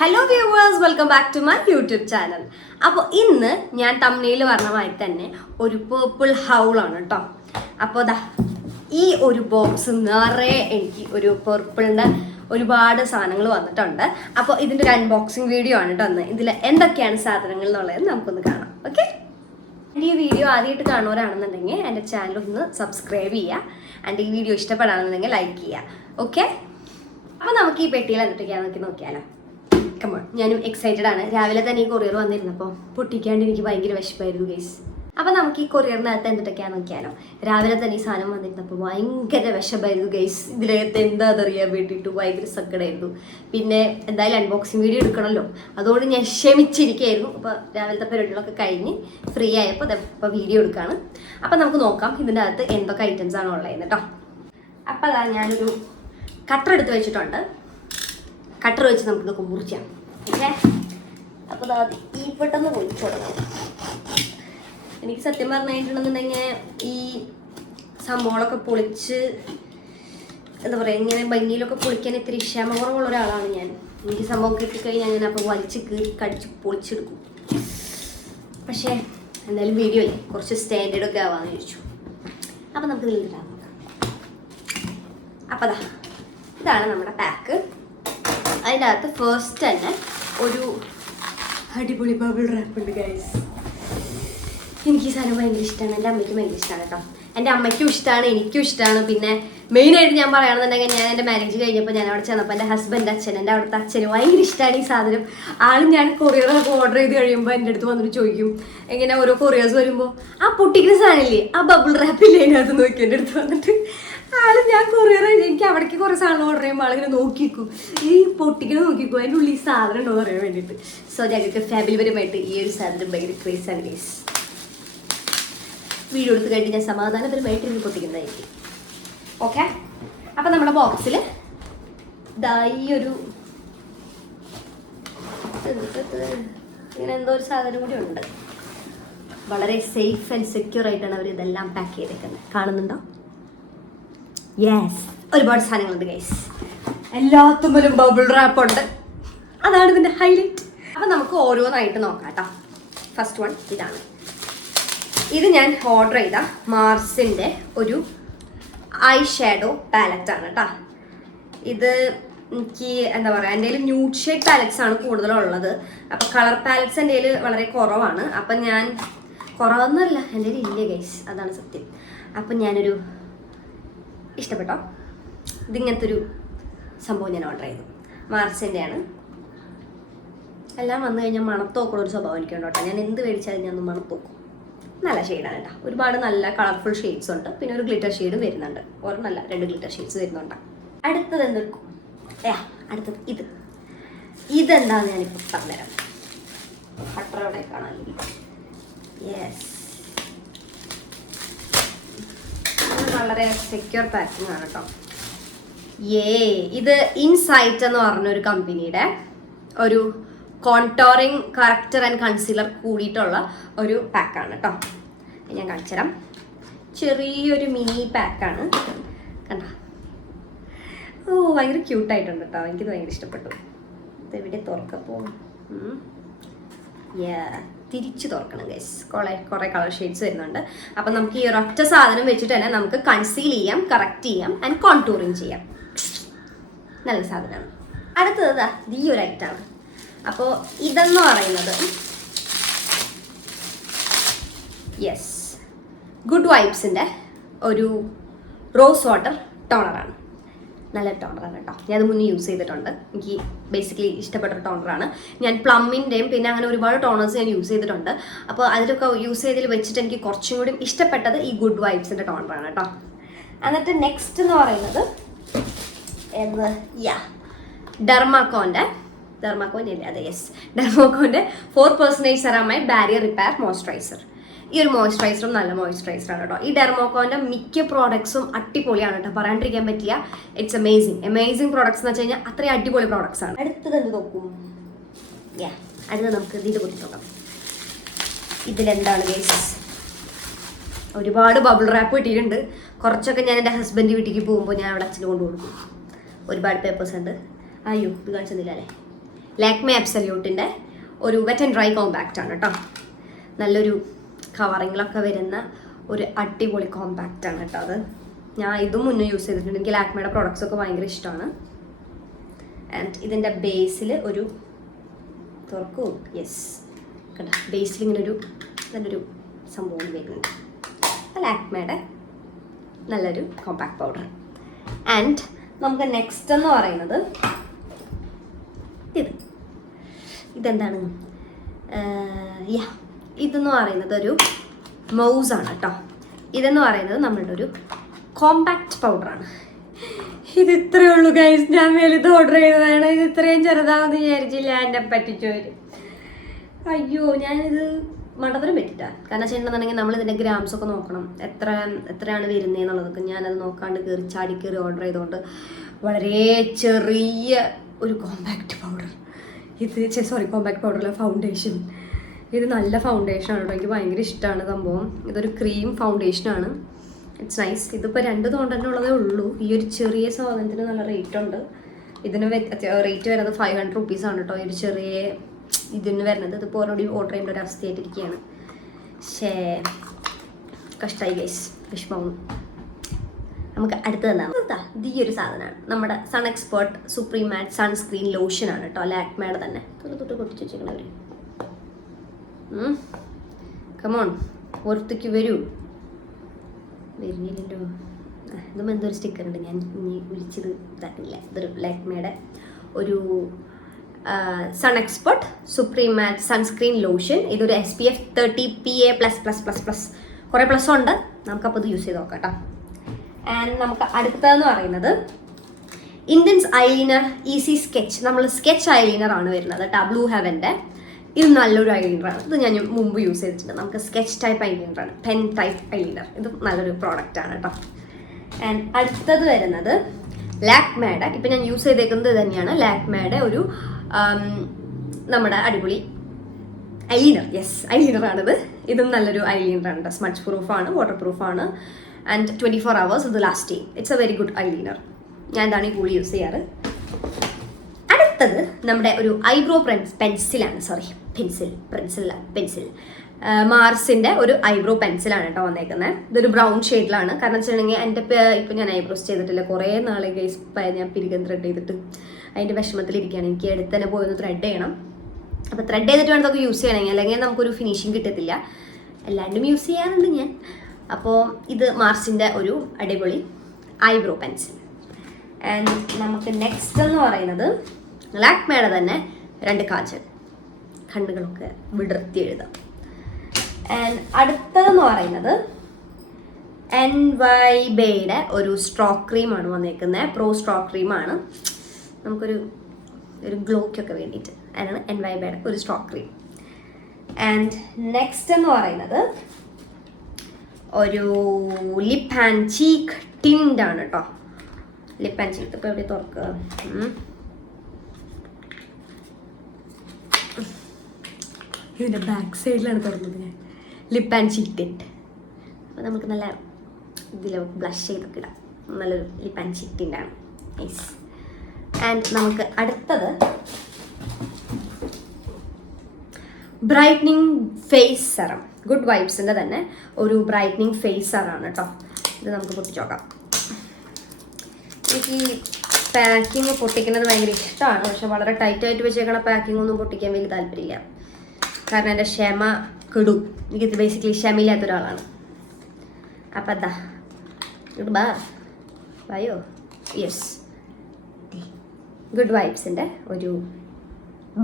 Hello viewers, welcome back to my YouTube channel. അപ്പോൾ ഇന്ന് ഞാൻ തമ്മിൽ പറഞ്ഞമായി തന്നെ ഒരു പേർപ്പിൾ ഹൗളാണ് കേട്ടോ. അപ്പോൾ ദാ ഈ ഒരു ബോക്സ് നിറയെ എനിക്ക് ഒരു പേർപ്പിളിൻ്റെ ഒരുപാട് സാധനങ്ങൾ വന്നിട്ടുണ്ട്. അപ്പോൾ ഇതിൻ്റെ ഒരു അൺബോക്സിങ് വീഡിയോ ആണ് കേട്ടോ. ഇതിൽ എന്തൊക്കെയാണ് സാധനങ്ങൾ എന്നുള്ളത് നമുക്കൊന്ന് കാണാം. ഓക്കെ, എൻ്റെ ഈ വീഡിയോ ആദ്യമായിട്ട് കാണുന്നവരാണെന്നുണ്ടെങ്കിൽ എൻ്റെ ചാനൽ ഒന്ന് സബ്സ്ക്രൈബ് ചെയ്യുക. എൻ്റെ ഈ വീഡിയോ ഇഷ്ടപ്പെടാണെന്നുണ്ടെങ്കിൽ ലൈക്ക് ചെയ്യുക. ഓക്കെ, അപ്പോൾ നമുക്ക് ഈ പെട്ടിയിൽ എന്തൊക്കെയാണെന്നൊക്കെ നോക്കിയാലോ. കമോൺ, ഞാനും എക്സൈറ്റഡ് ആണ്. രാവിലെ തന്നെ ഈ കൊറിയർ വന്നിരുന്നപ്പോൾ പൊട്ടിക്കാണ്ട് എനിക്ക് ഭയങ്കര വിശപ്പായിരുന്നു ഗൈസ്. അപ്പോൾ നമുക്ക് ഈ കൊറിയറിനകത്ത് എന്തൊക്കെയാണെന്ന് നോക്കിയാലോ. രാവിലെ തന്നെ ഈ സാധനം വന്നിരുന്നപ്പോൾ ഭയങ്കര വിശപ്പായിരുന്നു ഗൈസ്. ഇതിനകത്ത് എന്താ അതറിയാൻ വേണ്ടിയിട്ട് ഭയങ്കര സങ്കടമായിരുന്നു. പിന്നെ എന്തായാലും അൺബോക്സിങ് വീഡിയോ എടുക്കണമല്ലോ, അതുകൊണ്ട് ഞാൻ ക്ഷമിച്ചിരിക്കുകയായിരുന്നു. അപ്പോൾ രാവിലത്തെ പരിപാടികളൊക്കെ കഴിഞ്ഞ് ഫ്രീ ആയപ്പോൾ ഇപ്പോൾ വീഡിയോ എടുക്കുകയാണ്. അപ്പോൾ നമുക്ക് നോക്കാം ഇതിൻ്റെ അകത്ത് എന്തൊക്കെ ഐറ്റംസ് ആണ് ഉള്ളത് കേട്ടോ. അപ്പോൾ അതാ ഞാനൊരു കട്ടർ എടുത്ത് വെച്ചിട്ടുണ്ട്. കട്ടർ വെച്ച് നമുക്കിതൊക്കെ മുറിക്കാം. ഓക്കെ, അപ്പോൾ ഈ പെട്ടെന്ന് പൊളിച്ചു തുടങ്ങാം. എനിക്ക് സത്യം പറഞ്ഞിട്ടുണ്ടെന്നുണ്ടെങ്കിൽ ഈ സംഭവങ്ങളൊക്കെ പൊളിച്ച് എന്താ പറയുക, ഇങ്ങനെ ഭംഗിയിലൊക്കെ പൊളിക്കാൻ ഇത്തിരി ക്ഷമ ഒരാളാണ് ഞാൻ. എനിക്ക് സംഭവം കിട്ടിക്കഴിഞ്ഞാൽ ഞാൻ അപ്പോൾ വലിച്ച് കീറി കടിച്ച് പൊളിച്ചെടുക്കും. പക്ഷേ എന്തായാലും വീഡിയോ അല്ലേ, കുറച്ച് സ്റ്റാൻഡേർഡൊക്കെ ആവാമെന്ന് ചോദിച്ചു. അപ്പോൾ നമുക്ക് ഇതിൽ ഇടാം. അപ്പോൾ ഇതാണ് നമ്മുടെ പാക്ക്. അതിൻ്റെ അകത്ത് ഫസ്റ്റ് തന്നെ ഒരു അടിപൊളി ബബിൾ റാപ്പ് ഉണ്ട് ഗൈസ്. എനിക്ക് ഈ സാധനം ഭയങ്കര ഇഷ്ടമാണ്. എൻ്റെ അമ്മയ്ക്കും ഭയങ്കര ഇഷ്ടമാണ് കേട്ടോ. എൻ്റെ അമ്മയ്ക്കും ഇഷ്ടമാണ്, എനിക്കും ഇഷ്ടമാണ്. പിന്നെ മെയിനായിട്ട് ഞാൻ പറയുകയാണെന്നുണ്ടെങ്കിൽ ഞാൻ എൻ്റെ മാരേജ് കഴിഞ്ഞപ്പോൾ ഞാൻ അവിടെ ചെന്നപ്പോൾ എൻ്റെ ഹസ്ബൻഡ് അച്ഛൻ, എൻ്റെ അവിടുത്തെ അച്ഛന് ഭയങ്കര ഇഷ്ടമാണ് ഈ സാധനം. ആളും ഞാൻ കൊറിയറൊക്കെ ഓർഡർ ചെയ്ത് കഴിയുമ്പോൾ എൻ്റെ അടുത്ത് വന്നിട്ട് ചോദിക്കും, ഇങ്ങനെ ഓരോ കൊറിയേഴ്സ് വരുമ്പോൾ ആ പൊട്ടിക്കുന്ന സാധനമില്ലേ, ആ ബബിൾ റാപ്പില്ലേ അതിനകത്ത് നോക്കി എൻ്റെ അടുത്ത് വന്നിട്ട് ആള് ഞാൻ കൊറിയർ എനിക്ക് അവിടേക്ക് കുറേ സാധനം ഓർഡർ ചെയ്യുമ്പോൾ ആളിങ്ങനെ നോക്കിക്കും, ഈ പൊട്ടിക്കണ നോക്കിക്കും അതിൻ്റെ ഉള്ളിൽ ഈ സാധനം ഉണ്ടോ എന്ന് അറിയാൻ വേണ്ടിയിട്ട്. സോ ഞങ്ങൾക്ക് ഫാമിലിപരമായിട്ട് ഈ ഒരു സാധനം ഭയങ്കര ക്രേസാണ് ഗൈസ്. വീഡിയോ എടുത്ത് കഴിഞ്ഞ് ഞാൻ സമാധാനപരമായിട്ട് ഇനി പൊട്ടിക്കുന്നതായിരിക്കും. ഓക്കെ, അപ്പം നമ്മുടെ ബോക്സിൽ ഈ ഒരു ഇങ്ങനെ എന്തോ ഒരു സാധനം കൂടി ഉണ്ട്. വളരെ സേഫ് ആൻഡ് സെക്യൂർ ആയിട്ടാണ് അവർ ഇതെല്ലാം പാക്ക് ചെയ്തേക്കുന്നത്. കാണുന്നുണ്ടോ? യെസ്, ഒരുപാട് സാധനങ്ങളുണ്ട് ഗൈസ്. എല്ലാത്തുമ്പോഴും ബബിൾ റാപ്പ് ഉണ്ട്. അതാണ് ഇതിൻ്റെ ഹൈലൈറ്റ്. അപ്പം നമുക്ക് ഓരോന്നായിട്ട് നോക്കാം കേട്ടോ. ഫസ്റ്റ് വൺ ഇതാണ്. ഇത് ഞാൻ ഓർഡർ ചെയ്ത മാർസിൻ്റെ ഒരു ഐ ഷാഡോ പാലറ്റാണ് കേട്ടോ. ഇത് എനിക്ക് എന്താ പറയുക, എൻ്റെ കയ്യിൽ ന്യൂഡ് ഷെയ്ഡ് പാലറ്റ്സ് ആണ് കൂടുതലുള്ളത്. അപ്പോൾ കളർ പാലറ്റ്സ് എൻ്റെ കയ്യിൽ വളരെ കുറവാണ്. അപ്പം ഞാൻ കുറവൊന്നുമല്ല, എൻ്റെ കയ്യിൽ ഇല്ല ഗൈസ്, അതാണ് സത്യം. അപ്പം ഞാനൊരു ഇഷ്ടപ്പെട്ടോ, ഇതിങ്ങനത്തെ ഒരു സംഭവം ഞാൻ ഓർഡർ ചെയ്തു. മാർസിൻ്റെ ആണ്. എല്ലാം വന്നു കഴിഞ്ഞാൽ മണത്തോക്കുള്ള ഒരു സ്വഭാവം എനിക്കുണ്ട് കേട്ടോ. ഞാൻ എന്ത് മേടിച്ചാലും ഞാൻ ഒന്ന് മണത്തോക്കും. നല്ല ഷെയ്ഡാണ് കേട്ടോ. ഒരുപാട് നല്ല കളർഫുൾ ഷെയ്ഡ്സ് ഉണ്ട്. പിന്നെ ഒരു ഗ്ലിറ്റർ ഷെയ്ഡും വരുന്നുണ്ട്. ഒരെണ്ണല്ല, 2 ഗ്ലിറ്റർ ഷെയ്ഡ്സ് വരുന്നുണ്ട്. അടുത്തത് എന്തെടുക്കും? അടുത്തത് ഇതെന്താന്ന് ഞാനിപ്പോൾ പറഞ്ഞുതരാം. കട്ടർ എവിടെ കാണാൻ? യെസ്, വളരെ സെക്യൂർ പാക്കിംഗ് ആണ് കേട്ടോ. ഇത് ഇൻസൈറ്റ് എന്ന് പറഞ്ഞൊരു കമ്പനിയുടെ ഒരു കോൺടോറിങ് കറക്റ്റർ ആൻഡ് കൺസീലർ കൂടിയിട്ടുള്ള ഒരു പാക്കാണ് കേട്ടോ. ഞാൻ കാണിച്ചുതരാം. ചെറിയൊരു മിനി പാക്കാണ്, കണ്ട. ഭയങ്കര ക്യൂട്ടായിട്ടുണ്ട് കേട്ടോ. എനിക്കിത് ഭയങ്കര ഇഷ്ടപ്പെട്ടു. ഇതെവിടെ തുറക്കപ്പോൾ തിരിച്ചു തുറക്കണം ഗൈസ്. കുറേ കളർ ഷെയ്ഡ്സ് വരുന്നുണ്ട്. അപ്പം നമുക്ക് ഈ ഒരൊറ്റ സാധനം വെച്ചിട്ട് തന്നെ നമുക്ക് കൺസീൽ ചെയ്യാം, കറക്റ്റ് ചെയ്യാം ആൻഡ് കോൺടൂറിങ് ചെയ്യാം. നല്ല സാധനമാണ്. അടുത്തത് ഈ ഒരു ഐറ്റാണ്. അപ്പോൾ ഇതെന്ന് പറയുന്നത് യെസ് ഗുഡ് വൈബ്സിൻ്റെ ഒരു റോസ് വാട്ടർ ടോണറാണ്. നല്ല ടോണറാണ് കേട്ടോ. ഞാനത് മുന്നേ യൂസ് ചെയ്തിട്ടുണ്ട്. എനിക്ക് ബേസിക്കലി ഇഷ്ടപ്പെട്ട ടോണറാണ്. ഞാൻ പ്ലമ്മിൻ്റെയും പിന്നെ അങ്ങനെ ഒരുപാട് ടോണേഴ്സ് ഞാൻ യൂസ് ചെയ്തിട്ടുണ്ട്. അപ്പോൾ അതിലൊക്കെ യൂസ് ചെയ്തതിൽ വെച്ചിട്ട് എനിക്ക് കുറച്ചും കൂടി ഇഷ്ടപ്പെട്ടത് ഈ ഗുഡ് വൈബ്സിൻ്റെ ടോണറാണ് കേട്ടോ. എന്നിട്ട് നെക്സ്റ്റ് എന്ന് പറയുന്നത് ഡെർമാക്കോൻ്റെ അതെ യെസ്, ഡെർമാക്കോൻ്റെ 4% സെറാമൈഡ് ബാരിയർ റിപ്പയർ മോയ്സ്ചറൈസർ. ഈ ഒരു മോയ്സ്ചറൈസറും നല്ല മോയ്സ്ചറൈസറാണ് കേട്ടോ. ഈ ഡെർമോക്കോൻ്റെ മിക്ക പ്രോഡക്ട്സും അടിപൊളിയാണ് കേട്ടോ, പറയാണ്ടിരിക്കാൻ പറ്റില്ല. ഇറ്റ്സ് അമേസിങ് പ്രോഡക്ട്സ് എന്ന് വെച്ച് കഴിഞ്ഞാൽ അത്രയും അടിപൊളി പ്രോഡക്ട്സ് ആണ്. അടുത്തത് എന്ത് നോക്കും? അടുത്തത് നമുക്ക് ഇത് കൂട്ടി നോക്കാം. ഇതിലെന്താണ് ഗൈസ്? ഒരുപാട് ബബിൾ റാപ്പ് കിട്ടിയിട്ടുണ്ട്. കുറച്ചൊക്കെ ഞാൻ എൻ്റെ ഹസ്ബൻഡ് വീട്ടിലേക്ക് പോകുമ്പോൾ ഞാൻ അവിടെ അച്ഛന് കൊണ്ടു കൊടുക്കും. ഒരുപാട് പേപ്പേഴ്സ് ഉണ്ട്. അയ്യോ, ഇത് കാണിച്ചെന്നില്ല അല്ലേ? ലാക്മേ അബ്സല്യൂട്ടിൻ്റെ ഒരു വെറ്റ് ആൻഡ് ഡ്രൈ കോമ്പാക്റ്റ് ആണ് കേട്ടോ. നല്ലൊരു കവറിങ്ങിലൊക്കെ വരുന്ന ഒരു അടിപൊളി കോമ്പാക്റ്റ് ആണ് കേട്ടോ. അത് ഞാൻ ഇതും മുന്നേ യൂസ് ചെയ്തിട്ടുണ്ട്. എനിക്ക് ലാക്മേയുടെ പ്രോഡക്റ്റ്സ് ഒക്കെ ഭയങ്കര ഇഷ്ടമാണ്. ആൻഡ് ഇതിൻ്റെ ബേസിൽ ഒരു തുറക്കൂ, യെസ് കണ്ട, ബേസിൽ ഇങ്ങനെ ഒരു നല്ലൊരു സംഭവം വരുന്നുണ്ട്. ലാക്മേയുടെ നല്ലൊരു കോമ്പാക്ട് പൗഡർ. ആൻഡ് നമുക്ക് നെക്സ്റ്റ് എന്ന് പറയുന്നത് ഇതെന്താണ്, ഇതെന്ന് പറയുന്നത് ഒരു മൗസാണ് കേട്ടോ. ഇതെന്ന് പറയുന്നത് നമ്മളുടെ ഒരു കോമ്പാക്റ്റ് പൗഡറാണ്. ഇത് ഇത്രയേ ഉള്ളൂ ഗൈസ്. ഞാൻ വലുത് ഓർഡർ ചെയ്തതാണ്. ഇത് ഇത്രയും ചെറുതാണെന്ന് വിചാരിച്ചില്ല. എന്നെ പറ്റിച്ചോര്. അയ്യോ, ഞാനിത് മണ്ടത്തരം പറ്റിട്ടാ. കാരണം വെച്ചിട്ടുണ്ടെന്നുണ്ടെങ്കിൽ നമ്മൾ ഇതിൻ്റെ ഗ്രാംസ് ഒക്കെ നോക്കണം, എത്രയാണ് വരുന്നത് എന്നുള്ളതൊക്കെ. ഞാനത് നോക്കാണ്ട് കയറി ചാടി കയറി ഓർഡർ ചെയ്തുകൊണ്ട് വളരെ ചെറിയ ഒരു കോമ്പാക്റ്റ് പൗഡർ. കോമ്പാക്ട് പൗഡറല്ല, ഫൗണ്ടേഷൻ. ഇത് നല്ല ഫൗണ്ടേഷനാണ് കേട്ടോ. എനിക്ക് ഭയങ്കര ഇഷ്ടമാണ് സംഭവം. ഇതൊരു ക്രീം ഫൗണ്ടേഷനാണ്. It's nice. ഇതിപ്പോൾ 2 തോണ്ടന്നെ ഉള്ളതേ ഉള്ളൂ. ഈ ഒരു ചെറിയ സാധനത്തിന് നല്ല റേറ്റ് ഉണ്ട്. ഇതിന് റേറ്റ് വരുന്നത് 500 റുപ്പീസാണ് കേട്ടോ. ഈ ഒരു ചെറിയ ഇതിന് വരുന്നത്. ഇതിപ്പോൾ ഓൾറെഡി ഓർഡർ ചെയ്യേണ്ട ഒരു അവസ്ഥയായിട്ടിരിക്കുകയാണ്. കഷ്ടായി ഗൈസ്, വിഷമവും. നമുക്ക് അടുത്ത് തന്നാണ് ഇത് ഈ ഒരു സാധനമാണ്. നമ്മുടെ സൺ എക്സ്പേർട്ട് സുപ്രീം മാറ്റ് സൺസ്ക്രീൻ ലോഷനാണ് കേട്ടോ. ലാക്മേയുടെ തന്നെ. തൊട്ട് പൊട്ടിച്ച് വെച്ചേക്കണവർ. കമോൺ, പുറത്തേക്ക് വരൂ. വരുന്നില്ലല്ലോ. ഇതും എന്തൊരു സ്റ്റിക്കർ ഉണ്ട്, ഞാൻ ഇനി വിളിച്ചത് ഇതാക്കില്ല. ഇതൊരു ലാക്മേയുടെ ഒരു സൺ എക്സ്പേർട്ട് സുപ്രീം മാറ്റ് സൺസ്ക്രീൻ ലോഷൻ. ഇതൊരു SPF 30 PA++++. കുറേ പ്ലസ് ഉണ്ട്. നമുക്കപ്പോൾ ഇത് യൂസ് ചെയ്ത് നോക്കാം കേട്ടോ. ആൻഡ് നമുക്ക് അടുത്തതെന്ന് പറയുന്നത് ഇന്ത്യൻസ് ഐലൈനർ ഈസി സ്കെച്ച്. നമ്മൾ സ്കെച്ച് ഐലൈനർ ആണ് വരുന്നത് കേട്ടോ, ബ്ലൂ ഹെവൻ്റെ. ഇത് നല്ലൊരു ഐലൈനറാണ്. ഇത് ഞാൻ മുമ്പ് യൂസ് ചെയ്തിട്ടുണ്ട്. നമുക്ക് സ്കെച്ച് ടൈപ്പ് ഐലൈനറാണ്, പെൻ ടൈപ്പ് ഐലൈനർ. ഇത് നല്ലൊരു പ്രോഡക്റ്റാണ് കേട്ടോ. ആൻഡ് അടുത്തത് വരുന്നത് ലാക്മേയുടെ, ഇപ്പം ഞാൻ യൂസ് ചെയ്തേക്കുന്നത് തന്നെയാണ് ലാക്മേയുടെ ഒരു നമ്മുടെ അടിപൊളി ഐലൈനർ. യെസ്, ഐലൈനറാണിത്. ഇതും നല്ലൊരു ഐലൈനറാണ് കേട്ടോ. സ്മച്ച് പ്രൂഫാണ്, വാട്ടർ പ്രൂഫാണ്. ആൻഡ് 24 hours ഇത് ലാസ്റ്റ് ചെയ്യും. It's a very good eyeliner. ഞാൻ എന്താണ് ഈ കൂടി യൂസ് ചെയ്യാറ്. അടുത്തത് നമ്മുടെ ഒരു ഐബ്രോ പെൻസിലാണ്. പെൻസിൽ മാർസിൻ്റെ ഒരു ഐബ്രോ പെൻസിലാണ് കേട്ടോ വന്നേക്കുന്നത്. ഇതൊരു ബ്രൗൺ ഷെയ്ഡിലാണ്. കാരണം വെച്ചിട്ടുണ്ടെങ്കിൽ എൻ്റെ ഇപ്പം ഞാൻ ഐബ്രോസ് ചെയ്തിട്ടില്ല കുറേ നാളെ ഗൈസ്. ഞാൻ പിരികം ത്രെഡ് ചെയ്തിട്ട് അതിൻ്റെ വിഷമത്തിലിരിക്കുകയാണ്. എനിക്ക് അടുത്ത് തന്നെ പോയി ഒന്ന് ത്രെഡ് ചെയ്യണം. അപ്പോൾ ത്രെഡ് ചെയ്തിട്ട് വേണം ഇതൊക്കെ യൂസ് ചെയ്യണമെങ്കിൽ, അല്ലെങ്കിൽ നമുക്കൊരു ഫിനിഷിങ് കിട്ടത്തില്ല. എല്ലാവരും യൂസ് ചെയ്യാറുണ്ട് ഞാൻ. അപ്പോൾ ഇത് മാർസിൻ്റെ ഒരു അടിപൊളി ഐബ്രോ പെൻസിൽ. ആൻഡ് നമുക്ക് നെക്സ്റ്റ് എന്ന് പറയുന്നത് ലാക്മേയുടെ തന്നെ 2 കാജൽ. കണ്ണുകളൊക്കെ വിടർത്തി എഴുതാം. ആൻഡ് അടുത്തതെന്ന് പറയുന്നത് NYBയുടെ ഒരു സ്ട്രോക്ക് ക്രീമാണ് വന്നേക്കുന്നത്. പ്രോ സ്ട്രോക്ക് ക്രീമാണ്. നമുക്കൊരു ഗ്ലോക്കൊക്കെ വേണ്ടിയിട്ട് അതിനാണ് NYBയുടെ ഒരു സ്ട്രോക്ക് ക്രീം. ആൻഡ് നെക്സ്റ്റ് എന്ന് പറയുന്നത് ഒരു ലിപ്പ് ആൻഡ് ചീക്ക് ടിൻഡാണ് കേട്ടോ. ലിപ്പ് ആൻഡ് ചീക്ക് ഇപ്പോൾ എവിടെ തുറക്കുക. ഇതിൻ്റെ ബാക്ക് സൈഡിലാണ് തുറന്നത് ഞാൻ. Lip and cheek tint. അപ്പോൾ നമുക്ക് നല്ല ഇതിൽ ബ്ലഷ് ചെയ്തൊക്കെ ഇടാം. നല്ലൊരു ലിപ്പ് ആൻഡ് ചീക്ക് ടിൻഡാണ്. നൈസ്. ആൻഡ് നമുക്ക് അടുത്തത് ബ്രൈറ്റനിങ് ഫേസ് സെറം. ഗുഡ് വൈബ്സിൻ്റെ തന്നെ ഒരു ബ്രൈറ്റനിങ് ഫേസ് സെറാണ് കേട്ടോ. ഇത് നമുക്ക് പൊട്ടിച്ച് നോക്കാം. എനിക്ക് ഈ പാക്കിങ് പൊട്ടിക്കുന്നത് ഭയങ്കര ഇഷ്ടമാണ്. പക്ഷെ വളരെ ടൈറ്റായിട്ട് വെച്ചേക്കണ പാക്കിംഗ് ഒന്നും പൊട്ടിക്കാൻ വലിയ താല്പര്യമില്ല. കാരണം എൻ്റെ ക്ഷമ കെടും. എനിക്ക് ബേസിക്കലി ക്ഷമയില്ലാത്ത ഒരാളാണ്. അപ്പം എന്താ ഇത് ബായോ യെസ്, ഗുഡ് വൈബ്സിൻ്റെ ഒരു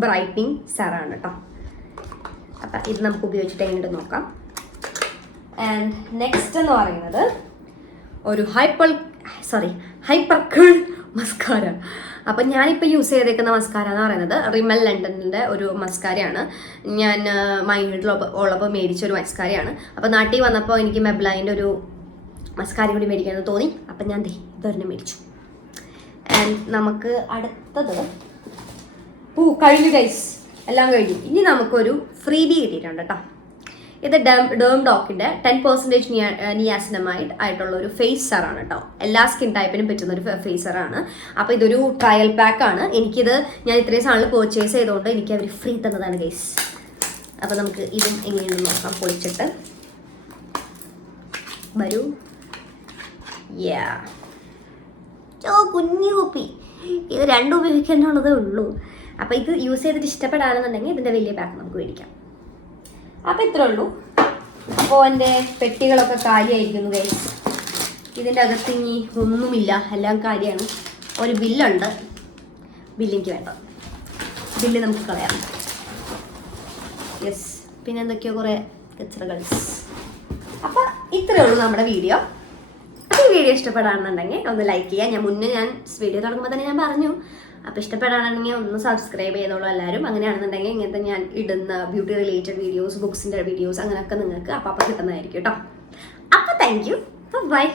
ബ്രൈറ്റനിങ് സെറാണ് കേട്ടോ. അപ്പം ഇത് നമുക്ക് ഉപയോഗിച്ചിട്ട് എങ്ങനെ നോക്കാം. ആൻഡ് നെക്സ്റ്റ് എന്ന് പറയുന്നത് ഒരു ഹൈപ്പർ കൂൾ മസ്കാര. അപ്പം ഞാനിപ്പോൾ യൂസ് ചെയ്തേക്കുന്ന മസ്കാര എന്ന് പറയുന്നത് റിമൽ ലണ്ടനിൻ്റെ ഒരു മസ്കാരയാണ്. ഞാൻ ഉള്ളപ്പോൾ മേടിച്ചൊരു മസ്കാരയാണ്. അപ്പോൾ നാട്ടിൽ വന്നപ്പോൾ എനിക്ക് മെബ്ലൈൻ്റെ ഒരു മസ്കാര കൂടി മേടിക്കാമെന്ന് തോന്നി. അപ്പം ഞാൻ ഇതൊരെണ്ണം മേടിച്ചു. ആൻഡ് നമുക്ക് അടുത്തത് കഴിഞ്ഞു ഗൈസ്, എല്ലാം കഴിഞ്ഞു. ഇനി നമുക്കൊരു ഫ്രീബി കിട്ടിയിട്ടുണ്ട് കേട്ടോ. ഇത് ഡേം ഡോക്കിന്റെ 10% നിയാസിനമൈഡ് ആയിട്ടുള്ള ഒരു ഫേസറാണ് കേട്ടോ. എല്ലാ സ്കിൻ ടൈപ്പിനും പറ്റുന്ന ഒരു ഫേസറാണ്. അപ്പോൾ ഇതൊരു ട്രയൽ പാക്ക് ആണ്. എനിക്കിത് ഞാൻ ഇത്രയും സാധനങ്ങൾ പർച്ചേസ് ചെയ്തുകൊണ്ട് എനിക്ക് അവർ ഫ്രീ തന്നതാണ് ഗൈസ്. അപ്പോൾ നമുക്ക് ഇതും എങ്ങനെയുണ്ടെന്ന് നോക്കാം. പൊളിച്ചിട്ട് വരൂ. കുഞ്ഞു കുപ്പി, ഇത് 2 ഉപയോഗിക്കാനുള്ളതേ ഉള്ളൂ. അപ്പോൾ ഇത് യൂസ് ചെയ്തിട്ട് ഇഷ്ടപ്പെടാണെന്നുണ്ടെങ്കിൽ ഇതിൻ്റെ വലിയ പാക്ക് നമുക്ക് മേടിക്കാം. അപ്പോൾ ഇത്രേ ഉള്ളൂ. അപ്പോൾ എൻ്റെ പെട്ടികളൊക്കെ കാര്യമായിരിക്കുന്നു ഗൈസ്. ഇതിൻ്റെ അകത്ത് ഇനി ഒന്നുമില്ല, എല്ലാം കാര്യമാണ്. ഒരു ബില്ലുണ്ട്, ബില്ലിക്ക് വേണ്ട, ബില്ല് നമുക്ക് കളയാം. യെസ്, പിന്നെ എന്തൊക്കെയോ കുറേ കച്ചറകൾ. അപ്പോൾ ഇത്രയേ ഉള്ളൂ നമ്മുടെ വീഡിയോ. അപ്പോൾ ഈ വീഡിയോ ഇഷ്ടപ്പെടാണെന്നുണ്ടെങ്കിൽ ഒന്ന് ലൈക്ക് ചെയ്യുക. ഞാൻ വീഡിയോ തുടങ്ങുമ്പോൾ തന്നെ ഞാൻ പറഞ്ഞു. അപ്പോൾ ഇഷ്ടപ്പെടാണെങ്കിൽ ഒന്ന് സബ്സ്ക്രൈബ് ചെയ്തോളൂ എല്ലാവരും. അങ്ങനെയാണെന്നുണ്ടെങ്കിൽ ഇങ്ങനത്തെ ഞാൻ ഇടുന്ന ബ്യൂട്ടി റിലേറ്റഡ് വീഡിയോസ്, ബുക്സിൻ്റെ വീഡിയോസ് അങ്ങനെയൊക്കെ നിങ്ങൾക്ക് അപ്പം കിട്ടുന്നതായിരിക്കും കേട്ടോ. അപ്പോൾ താങ്ക് യു, ബൈ.